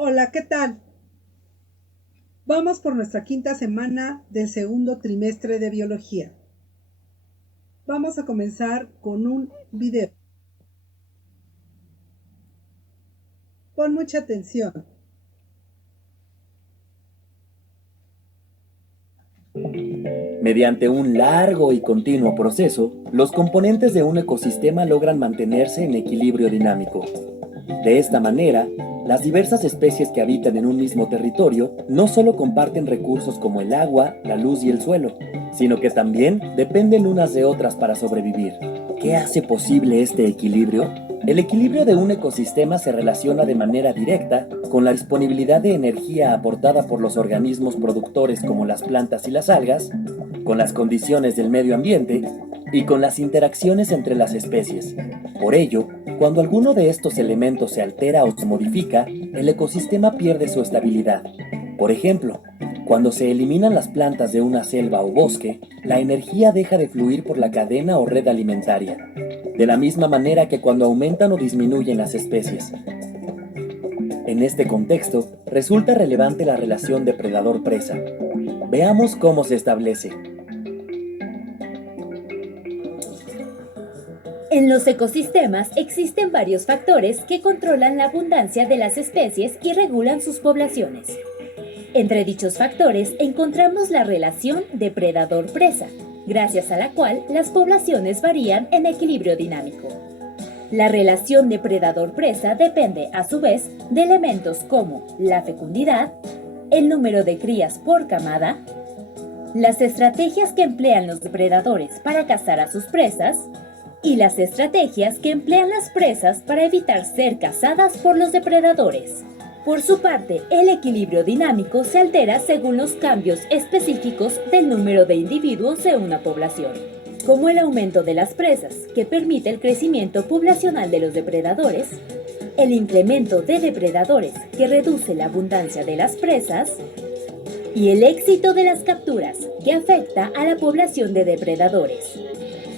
Hola, ¿qué tal? Vamos por nuestra quinta semana del segundo trimestre de biología. Vamos a comenzar con un video. Pon mucha atención. Mediante un largo y continuo proceso, los componentes de un ecosistema logran mantenerse en equilibrio dinámico. De esta manera, las diversas especies que habitan en un mismo territorio no solo comparten recursos como el agua, la luz y el suelo, sino que también dependen unas de otras para sobrevivir. ¿Qué hace posible este equilibrio? El equilibrio de un ecosistema se relaciona de manera directa con la disponibilidad de energía aportada por los organismos productores como las plantas y las algas, con las condiciones del medio ambiente y con las interacciones entre las especies. Por ello, cuando alguno de estos elementos se altera o se modifica, el ecosistema pierde su estabilidad. Por ejemplo, cuando se eliminan las plantas de una selva o bosque, la energía deja de fluir por la cadena o red alimentaria, de la misma manera que cuando aumentan o disminuyen las especies. En este contexto, resulta relevante la relación depredador-presa. Veamos cómo se establece. En los ecosistemas existen varios factores que controlan la abundancia de las especies y regulan sus poblaciones. Entre dichos factores encontramos la relación depredador-presa, gracias a la cual las poblaciones varían en equilibrio dinámico. La relación depredador-presa depende, a su vez, de elementos como la fecundidad, el número de crías por camada, las estrategias que emplean los depredadores para cazar a sus presas y las estrategias que emplean las presas para evitar ser cazadas por los depredadores. Por su parte, el equilibrio dinámico se altera según los cambios específicos del número de individuos de una población, como el aumento de las presas, que permite el crecimiento poblacional de los depredadores, el incremento de depredadores, que reduce la abundancia de las presas, y el éxito de las capturas, que afecta a la población de depredadores.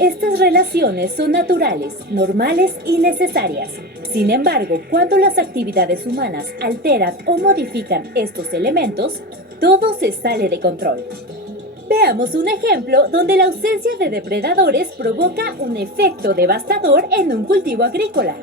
Estas relaciones son naturales, normales y necesarias. Sin embargo, cuando las actividades humanas alteran o modifican estos elementos, todo se sale de control. Veamos un ejemplo donde la ausencia de depredadores provoca un efecto devastador en un cultivo agrícola.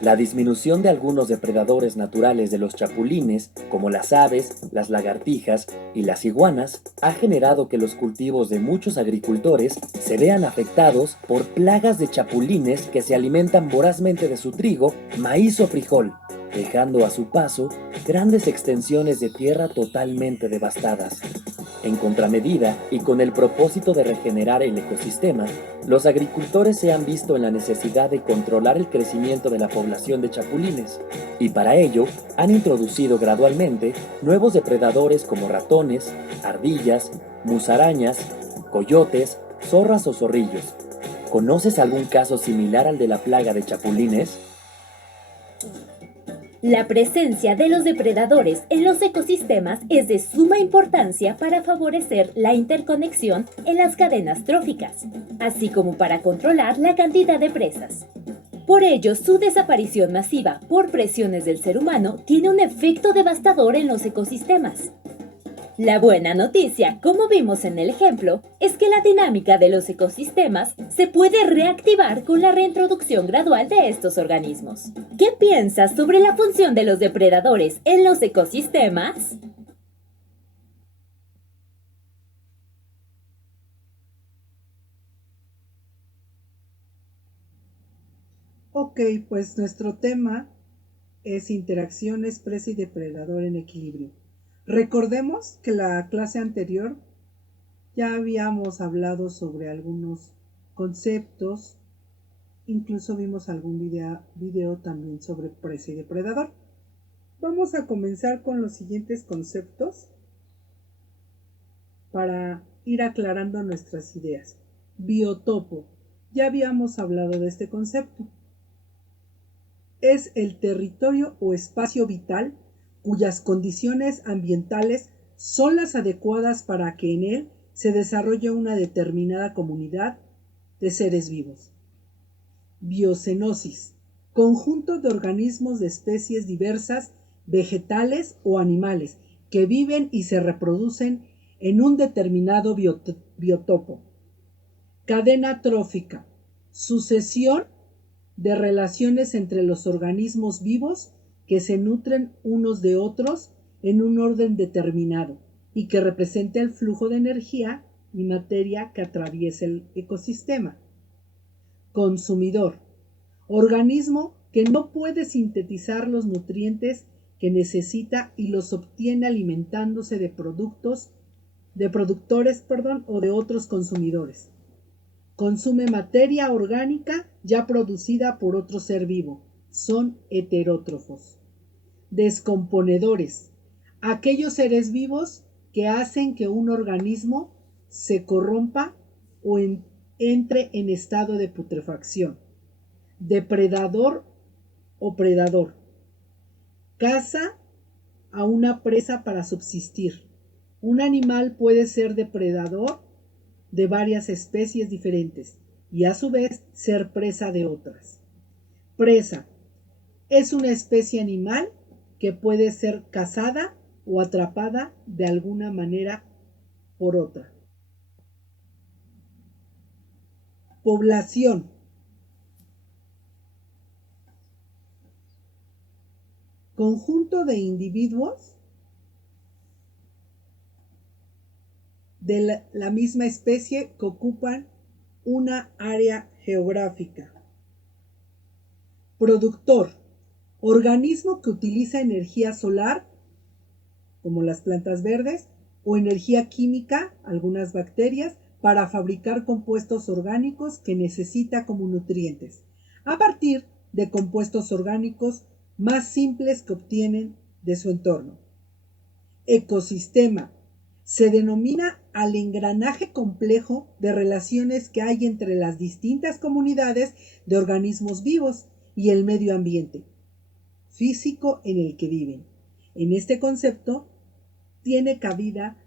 La disminución de algunos depredadores naturales de los chapulines, como las aves, las lagartijas y las iguanas, ha generado que los cultivos de muchos agricultores se vean afectados por plagas de chapulines que se alimentan vorazmente de su trigo, maíz o frijol, dejando a su paso grandes extensiones de tierra totalmente devastadas. En contramedida, y con el propósito de regenerar el ecosistema, los agricultores se han visto en la necesidad de controlar el crecimiento de la población de chapulines, y para ello han introducido gradualmente nuevos depredadores como ratones, ardillas, musarañas, coyotes, zorras o zorrillos. ¿Conoces algún caso similar al de la plaga de chapulines? La presencia de los depredadores en los ecosistemas es de suma importancia para favorecer la interconexión en las cadenas tróficas, así como para controlar la cantidad de presas. Por ello, su desaparición masiva por presiones del ser humano tiene un efecto devastador en los ecosistemas. La buena noticia, como vimos en el ejemplo, es que la dinámica de los ecosistemas se puede reactivar con la reintroducción gradual de estos organismos. ¿Qué piensas sobre la función de los depredadores en los ecosistemas? Ok, pues nuestro tema es interacciones presa y depredador en equilibrio. Recordemos que la clase anterior ya habíamos hablado sobre algunos conceptos, incluso vimos algún video también sobre presa y depredador. Vamos a comenzar con los siguientes conceptos para ir aclarando nuestras ideas. Biotopo. Ya habíamos hablado de este concepto. Es el territorio o espacio vital cuyas condiciones ambientales son las adecuadas para que en él se desarrolle una determinada comunidad de seres vivos. Biocenosis. conjunto de organismos de especies diversas, vegetales o animales, que viven y se reproducen en un determinado biotopo. Cadena trófica, sucesión de relaciones entre los organismos vivos que se nutren unos de otros en un orden determinado y que representa el flujo de energía y materia que atraviesa el ecosistema. Consumidor, organismo que no puede sintetizar los nutrientes que necesita y los obtiene alimentándose de productores, o de otros consumidores. Consume materia orgánica ya producida por otro ser vivo. Son heterótrofos. Descomponedores, aquellos seres vivos que hacen que un organismo se corrompa o entre en estado de putrefacción. Depredador o predador, caza a una presa para subsistir. Un animal puede ser depredador de varias especies diferentes y a su vez ser presa de otras. Presa es una especie animal que puede ser cazada o atrapada de alguna manera por otra. Población. Conjunto de individuos de la misma especie que ocupan una área geográfica. Productor, organismo que utiliza energía solar, como las plantas verdes, o energía química, algunas bacterias, para fabricar compuestos orgánicos que necesita como nutrientes, a partir de compuestos orgánicos más simples que obtienen de su entorno. Ecosistema. Se denomina al engranaje complejo de relaciones que hay entre las distintas comunidades de organismos vivos y el medio ambiente físico en el que viven. En este concepto tiene cabida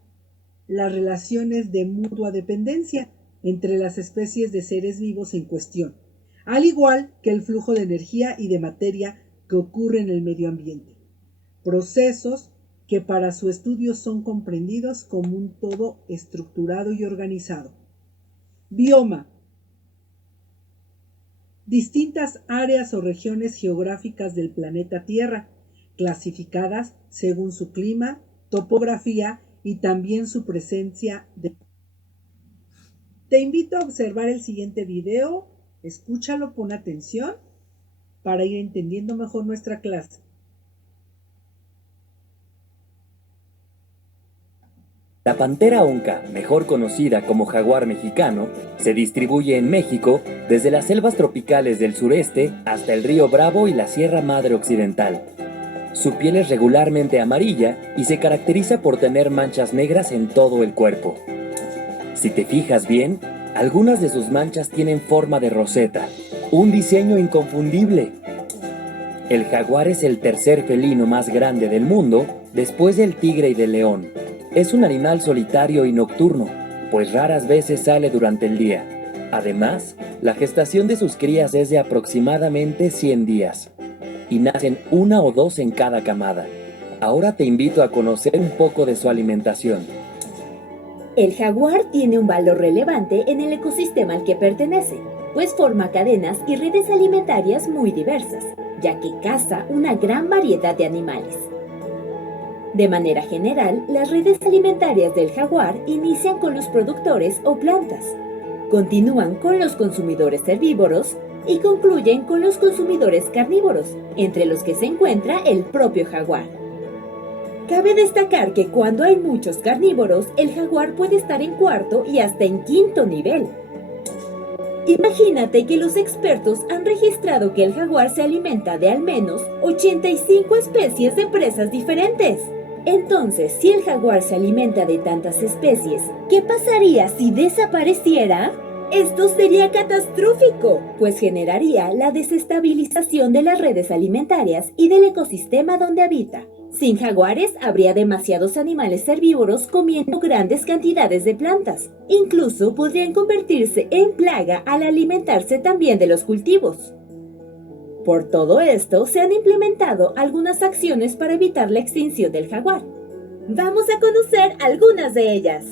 las relaciones de mutua dependencia entre las especies de seres vivos en cuestión, al igual que el flujo de energía y de materia que ocurre en el medio ambiente. Procesos que para su estudio son comprendidos como un todo estructurado y organizado. Bioma. Distintas áreas o regiones geográficas del planeta Tierra, clasificadas según su clima, topografía y también su presencia de... Te invito a observar el siguiente video, escúchalo con atención para ir entendiendo mejor nuestra clase. La pantera onca, mejor conocida como jaguar mexicano, se distribuye en México desde las selvas tropicales del sureste hasta el río Bravo y la Sierra Madre Occidental. Su piel es regularmente amarilla y se caracteriza por tener manchas negras en todo el cuerpo. Si te fijas bien, algunas de sus manchas tienen forma de roseta, un diseño inconfundible. El jaguar es el tercer felino más grande del mundo, después del tigre y del león. Es un animal solitario y nocturno, pues raras veces sale durante el día. Además, la gestación de sus crías es de aproximadamente 100 días, y nacen una o dos en cada camada. Ahora te invito a conocer un poco de su alimentación. El jaguar tiene un valor relevante en el ecosistema al que pertenece, pues forma cadenas y redes alimentarias muy diversas, ya que caza una gran variedad de animales. De manera general, las redes alimentarias del jaguar inician con los productores o plantas, continúan con los consumidores herbívoros y concluyen con los consumidores carnívoros, entre los que se encuentra el propio jaguar. Cabe destacar que cuando hay muchos carnívoros, el jaguar puede estar en cuarto y hasta en quinto nivel. Imagínate que los expertos han registrado que el jaguar se alimenta de al menos 85 especies de presas diferentes. Entonces, si el jaguar se alimenta de tantas especies, ¿qué pasaría si desapareciera? Esto sería catastrófico, pues generaría la desestabilización de las redes alimentarias y del ecosistema donde habita. Sin jaguares, habría demasiados animales herbívoros comiendo grandes cantidades de plantas. Incluso podrían convertirse en plaga al alimentarse también de los cultivos. Por todo esto, se han implementado algunas acciones para evitar la extinción del jaguar. Vamos a conocer algunas de ellas.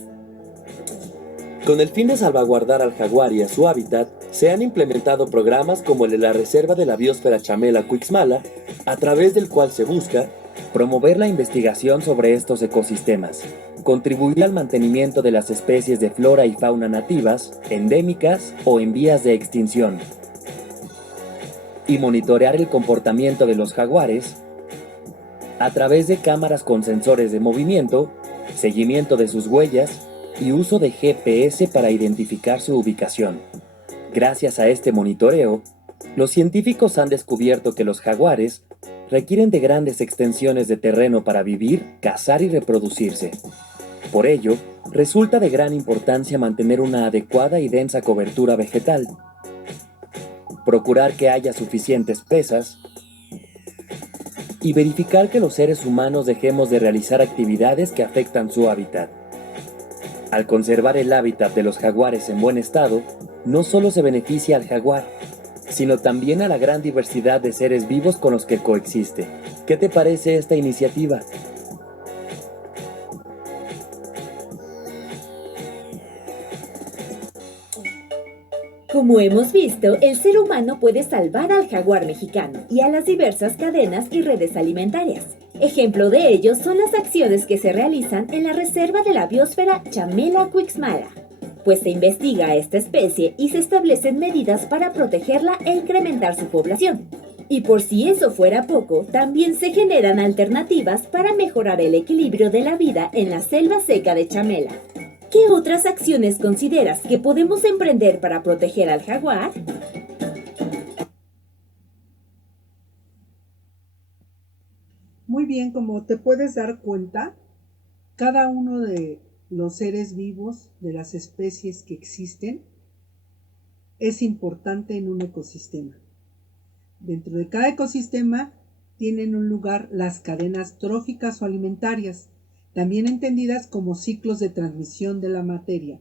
Con el fin de salvaguardar al jaguar y a su hábitat, se han implementado programas como el de la Reserva de la Biosfera Chamela-Cuixmala, a través del cual se busca promover la investigación sobre estos ecosistemas, contribuir al mantenimiento de las especies de flora y fauna nativas, endémicas o en vías de extinción, y monitorear el comportamiento de los jaguares a través de cámaras con sensores de movimiento, seguimiento de sus huellas y uso de GPS para identificar su ubicación. Gracias a este monitoreo, los científicos han descubierto que los jaguares requieren de grandes extensiones de terreno para vivir, cazar y reproducirse. Por ello, resulta de gran importancia mantener una adecuada y densa cobertura vegetal, procurar que haya suficientes presas y verificar que los seres humanos dejemos de realizar actividades que afectan su hábitat. Al conservar el hábitat de los jaguares en buen estado, no solo se beneficia al jaguar, sino también a la gran diversidad de seres vivos con los que coexiste. ¿Qué te parece esta iniciativa? Como hemos visto, el ser humano puede salvar al jaguar mexicano y a las diversas cadenas y redes alimentarias. Ejemplo de ello son las acciones que se realizan en la Reserva de la Biosfera Chamela-Cuixmala, pues se investiga a esta especie y se establecen medidas para protegerla e incrementar su población. Y por si eso fuera poco, también se generan alternativas para mejorar el equilibrio de la vida en la selva seca de Chamela. ¿Qué otras acciones consideras que podemos emprender para proteger al jaguar? Muy bien, como te puedes dar cuenta, cada uno de los seres vivos, de las especies que existen, es importante en un ecosistema. Dentro de cada ecosistema tienen un lugar las cadenas tróficas o alimentarias, también entendidas como ciclos de transmisión de la materia,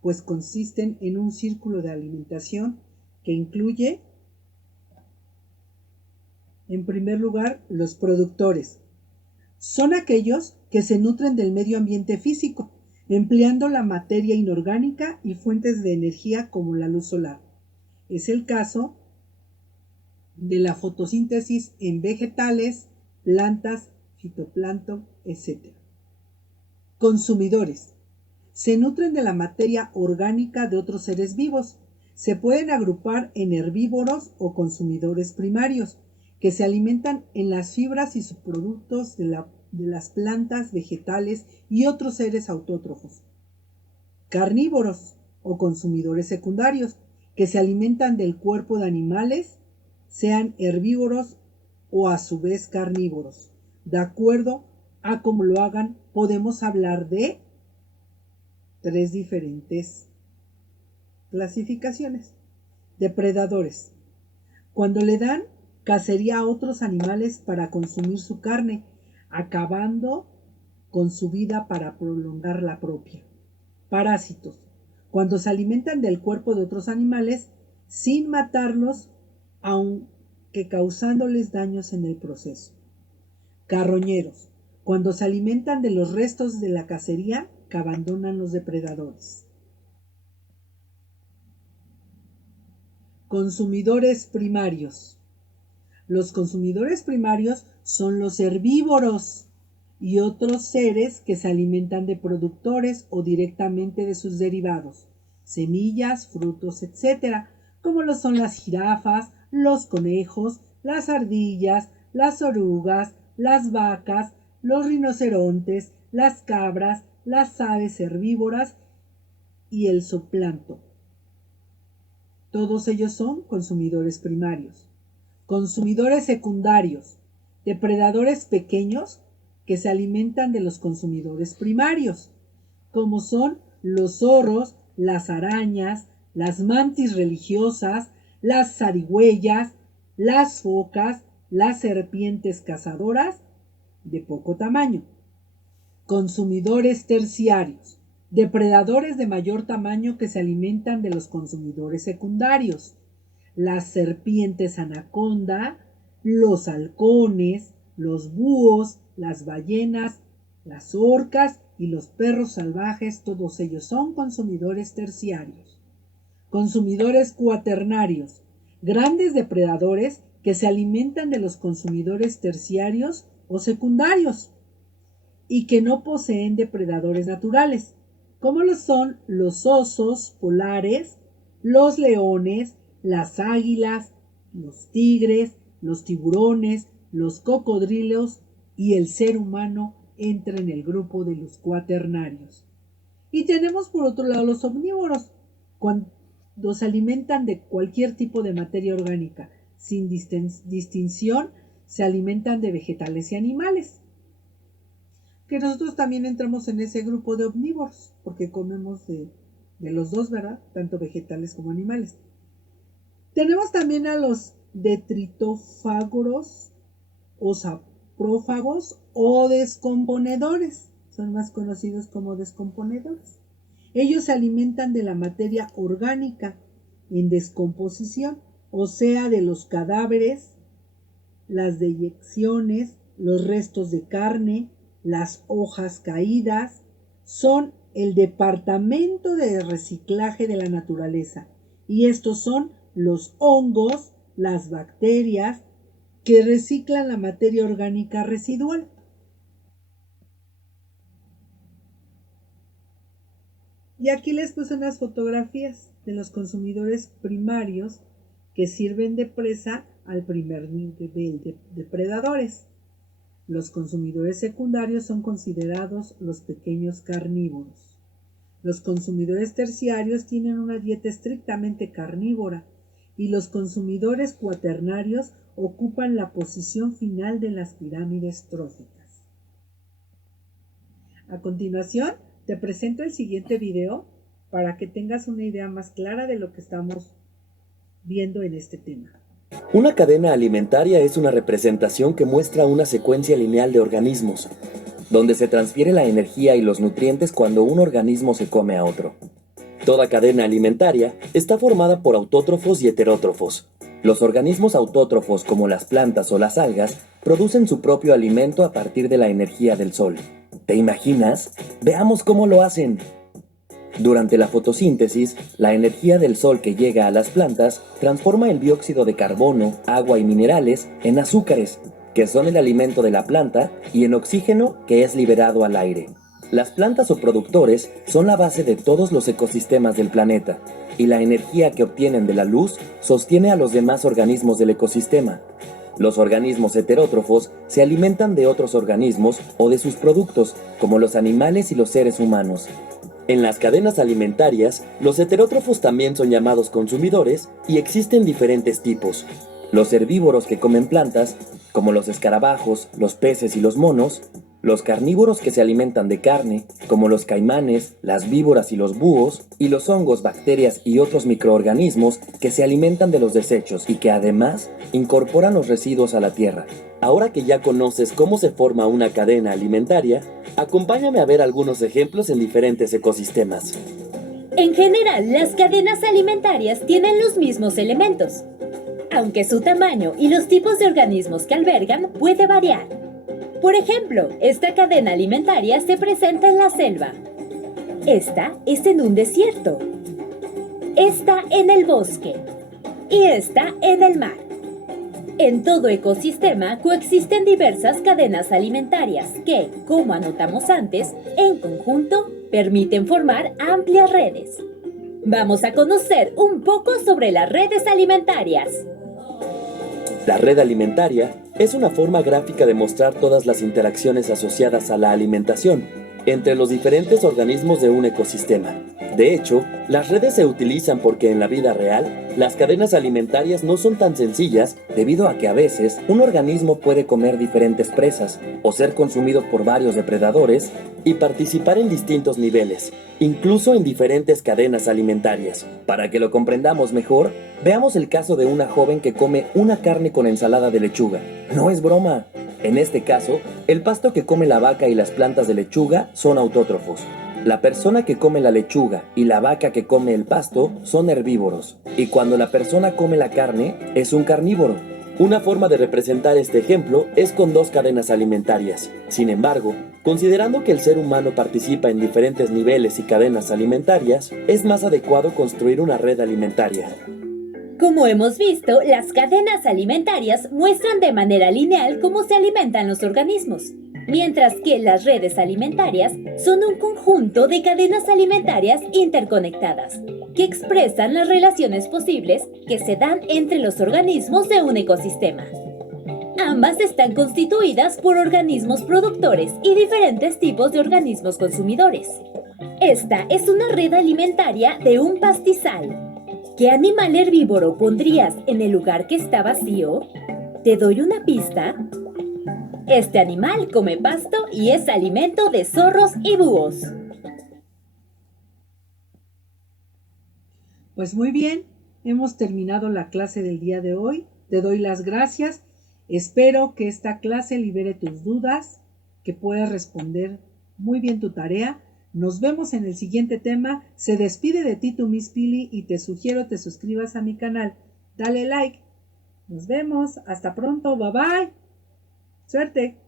pues consisten en un círculo de alimentación que incluye, en primer lugar, los productores. Son aquellos que se nutren del medio ambiente físico, empleando la materia inorgánica y fuentes de energía como la luz solar. Es el caso de la fotosíntesis en vegetales, plantas, fitoplancton, etc. Consumidores. Se nutren de la materia orgánica de otros seres vivos. Se pueden agrupar en herbívoros o consumidores primarios, que se alimentan en las fibras y subproductos de las plantas, vegetales y otros seres autótrofos. Carnívoros o consumidores secundarios, que se alimentan del cuerpo de animales, sean herbívoros o a su vez carnívoros. De acuerdo a cómo lo hagan, podemos hablar de 3 diferentes clasificaciones. Depredadores. Cuando le dan cacería a otros animales para consumir su carne, acabando con su vida para prolongar la propia. Parásitos. Cuando se alimentan del cuerpo de otros animales sin matarlos, aunque causándoles daños en el proceso. Carroñeros. Cuando se alimentan de los restos de la cacería que abandonan los depredadores. Consumidores primarios. Los consumidores primarios son los herbívoros y otros seres que se alimentan de productores o directamente de sus derivados, semillas, frutos, etc., como lo son las jirafas, los conejos, las ardillas, las orugas, las vacas, los rinocerontes, las cabras, las aves herbívoras y el zooplancton. Todos ellos son consumidores primarios. Consumidores secundarios, depredadores pequeños que se alimentan de los consumidores primarios, como son los zorros, las arañas, las mantis religiosas, las zarigüeyas, las focas, las serpientes cazadoras de poco tamaño. Consumidores terciarios, depredadores de mayor tamaño que se alimentan de los consumidores secundarios. las serpientes anaconda, los halcones, los búhos, las ballenas, las orcas y los perros salvajes, todos ellos son consumidores terciarios. Consumidores cuaternarios, grandes depredadores que se alimentan de los consumidores terciarios o secundarios y que no poseen depredadores naturales, como lo son los osos polares, los leones, las águilas, los tigres, los tiburones, los cocodrilos y el ser humano entra en el grupo de los cuaternarios. Y tenemos por otro lado los omnívoros, cuando se alimentan de cualquier tipo de materia orgánica, sin distinción, se alimentan de vegetales y animales. Que nosotros también entramos en ese grupo de omnívoros, porque comemos de los dos, ¿verdad? Tanto vegetales como animales. Tenemos también a los detritófagos o saprófagos o descomponedores. Son más conocidos como descomponedores. Ellos se alimentan de la materia orgánica en descomposición, o sea, de los cadáveres, las deyecciones, los restos de carne, las hojas caídas. Son el departamento de reciclaje de la naturaleza. Y estos son los hongos, las bacterias, que reciclan la materia orgánica residual. Y aquí les puse unas fotografías de los consumidores primarios que sirven de presa al primer nivel de depredadores. Los consumidores secundarios son considerados los pequeños carnívoros. Los consumidores terciarios tienen una dieta estrictamente carnívora y los consumidores cuaternarios ocupan la posición final de las pirámides tróficas. A continuación, te presento el siguiente video para que tengas una idea más clara de lo que estamos viendo en este tema. Una cadena alimentaria es una representación que muestra una secuencia lineal de organismos, donde se transfiere la energía y los nutrientes cuando un organismo se come a otro. Toda cadena alimentaria está formada por autótrofos y heterótrofos. Los organismos autótrofos, como las plantas o las algas, producen su propio alimento a partir de la energía del sol. ¿Te imaginas? Veamos cómo lo hacen. Durante la fotosíntesis, la energía del sol que llega a las plantas transforma el dióxido de carbono, agua y minerales en azúcares, que son el alimento de la planta, y en oxígeno, que es liberado al aire. Las plantas o productores son la base de todos los ecosistemas del planeta, y la energía que obtienen de la luz sostiene a los demás organismos del ecosistema. Los organismos heterótrofos se alimentan de otros organismos o de sus productos, como los animales y los seres humanos. En las cadenas alimentarias, los heterótrofos también son llamados consumidores y existen diferentes tipos. Los herbívoros que comen plantas, como los escarabajos, los peces y los monos. Los carnívoros que se alimentan de carne, como los caimanes, las víboras y los búhos. Y los hongos, bacterias y otros microorganismos que se alimentan de los desechos y que además incorporan los residuos a la tierra. Ahora que ya conoces cómo se forma una cadena alimentaria, acompáñame a ver algunos ejemplos en diferentes ecosistemas. En general, las cadenas alimentarias tienen los mismos elementos, aunque su tamaño y los tipos de organismos que albergan puede variar. Por ejemplo, esta cadena alimentaria se presenta en la selva. Esta es en un desierto. Esta en el bosque. Y esta en el mar. En todo ecosistema coexisten diversas cadenas alimentarias que, como anotamos antes, en conjunto permiten formar amplias redes. Vamos a conocer un poco sobre las redes alimentarias. La red alimentaria es una forma gráfica de mostrar todas las interacciones asociadas a la alimentación entre los diferentes organismos de un ecosistema. De hecho, las redes se utilizan porque en la vida real, las cadenas alimentarias no son tan sencillas debido a que a veces un organismo puede comer diferentes presas o ser consumido por varios depredadores y participar en distintos niveles, incluso en diferentes cadenas alimentarias. Para que lo comprendamos mejor, veamos el caso de una joven que come una carne con ensalada de lechuga. No es broma. En este caso, el pasto que come la vaca y las plantas de lechuga son autótrofos. La persona que come la lechuga y la vaca que come el pasto son herbívoros, y cuando la persona come la carne, es un carnívoro. Una forma de representar este ejemplo es con dos cadenas alimentarias. Sin embargo, considerando que el ser humano participa en diferentes niveles y cadenas alimentarias, es más adecuado construir una red alimentaria. Como hemos visto, las cadenas alimentarias muestran de manera lineal cómo se alimentan los organismos, mientras que las redes alimentarias son un conjunto de cadenas alimentarias interconectadas, que expresan las relaciones posibles que se dan entre los organismos de un ecosistema. Ambas están constituidas por organismos productores y diferentes tipos de organismos consumidores. Esta es una red alimentaria de un pastizal. ¿Qué animal herbívoro pondrías en el lugar que está vacío? ¿Te doy una pista? Este animal come pasto y es alimento de zorros y búhos. Pues muy bien, hemos terminado la clase del día de hoy. Te doy las gracias. Espero que esta clase libere tus dudas, que puedas responder muy bien tu tarea. Nos vemos en el siguiente tema. Se despide de ti tu Miss Pili y te sugiero te suscribas a mi canal. Dale like. Nos vemos. Hasta pronto. Bye bye. Suerte.